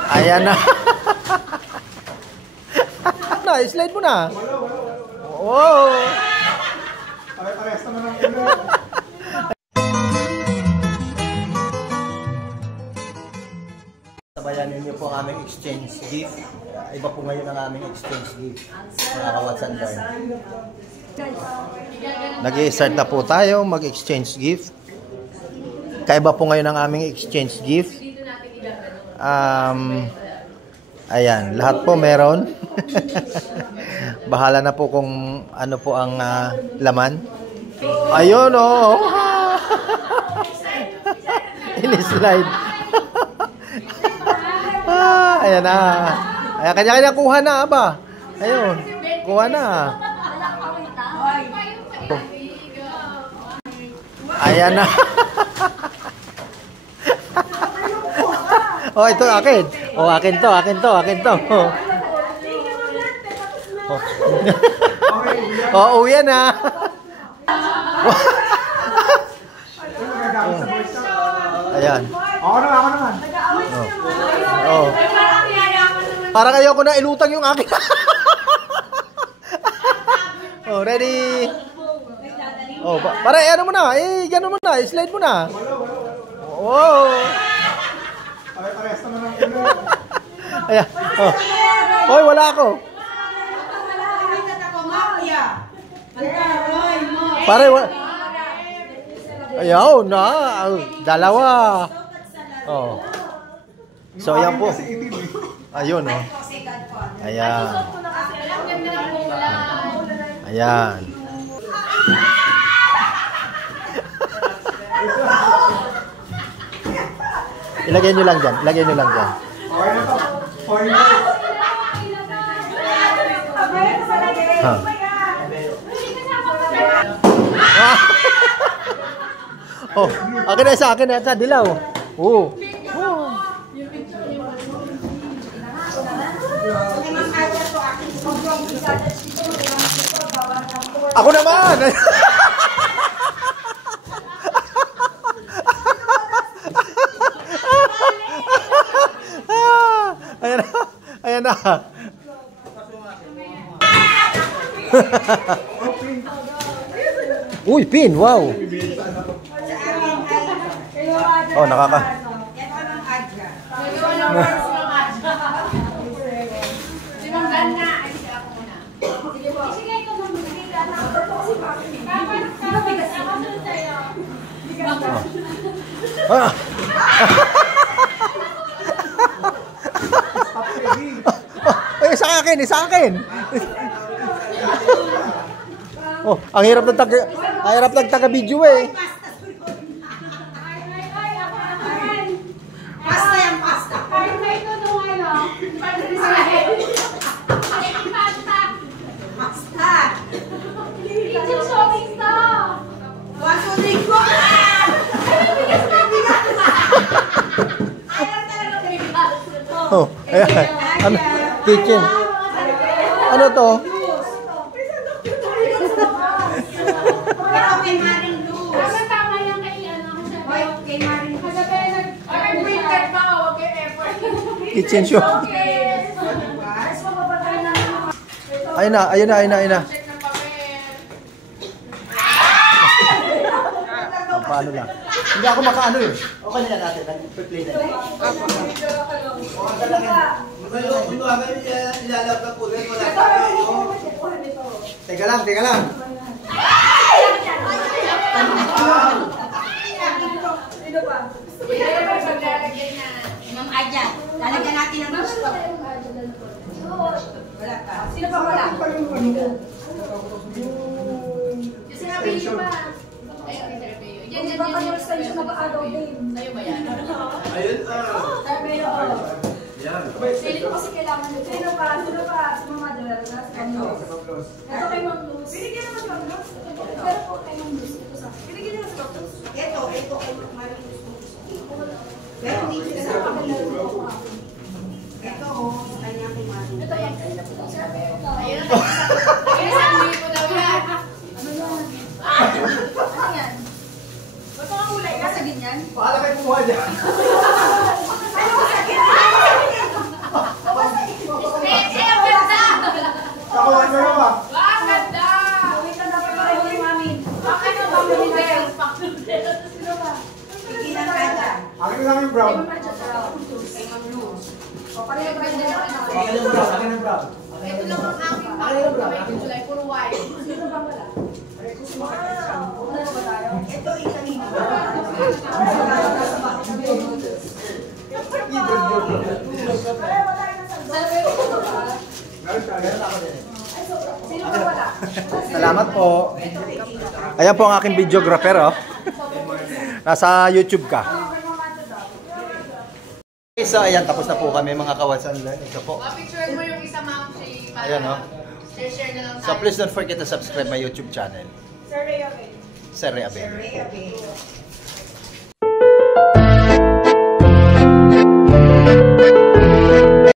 Ayan na. Na, slide mo na. Wow. Pare-parehas naman ang ulo. Sabayanin niyo po ang aming exchange gift. Iba po ngayon ang aming exchange gift. Mga kawatsan guys. Nag-i-start na po tayo mag-exchange gift. Kaiba po ngayon ang aming exchange gift. Ayan, lahat po meron. Bahala na po kung ano po ang laman. Ayun oh. Ini-slide. Ayan na. Ayan, kanya-kanya kuha na ba? Ayun, kuha na. Ayan na. Oh, ito akin. Oh, akin to. Oh, uwi na. Ayan. Ako naman. Oh. Para kayo ko na ilutang yung akin. Oh, ready? Oh, para ano mo na? Gano'n mo na. Slide mo na. Wow. Pare-parehas naman ang ulo. Ayan. Oh. Hoy, wala ako. Pare, ayaw na. Dalawa. Oh. So, yan po. Ayun, oh. Ayan. Ayan. Ilagay nyo lang dyan. Okay na to. Ha. Oh, akin na sa dilaw. Oh. Ako naman. Ayan na. Uy, pin, wow. Oh, nakaka. Sa akin. Oh, ang hirap ng taga-video eh. Pasta yan, pasta. Pasta. Kitchen shopping stuff. Oh, ayan. Ano? Kitchen. Ano to? Tama yan kay Maring Luz. Nag-printer pa, huwag kayo effort. Kitchen shop. Ayun na. Paano lang? Hindi ako makaano eh. Okay na natin. Nag-play na. Teka lang. Ma'am Aja, lalagyan natin ng gusto. Wala ka. Sino pa wala? Sinabi niyo ba? Yan ba kayo extension na ba-araw din? Sa'yo ba yan? Ayun, Sabi niyo, yan. Sili ko kasi kailangan nito. Sino pa? Si Mama Adela. Ito kay Ma'am Luz. Binigyan naman si Ma'am Luz. Pero po kay Ma'am Luz. Binigyan naman si Ma'am Luz. Ito kay Maring Luz. Pero hindi siya sa kapatid. Ito sa kanya kay Maring. Ito yan. Ayun na. Ayun na. Daw yan. Ano yan? Ano yan? Ba't mga kulay ka sa ganyan? Paala kayo kumuha dyan. Ano ka sa ganyan? O, pareho ba na? Akin yung brown, akin yung brown. Ito lang ang aking mga may kulay, puro white. Sino ba wala? Ano ba tayo? Ito, ikanina. Pareho ba tayo ng sandok? Sino ba wala? Salamat po. Ayan po ang aking videographer, oh. Nasa YouTube ka. Okay, so ayan, tapos na po kami mga kawasan. Ito po. Picture mo yung isa ma'am si Ayan, oh. Share na lang So please don't forget to subscribe my YouTube channel. Sir Ray, okay. Sir Ray Abel. Ray, okay.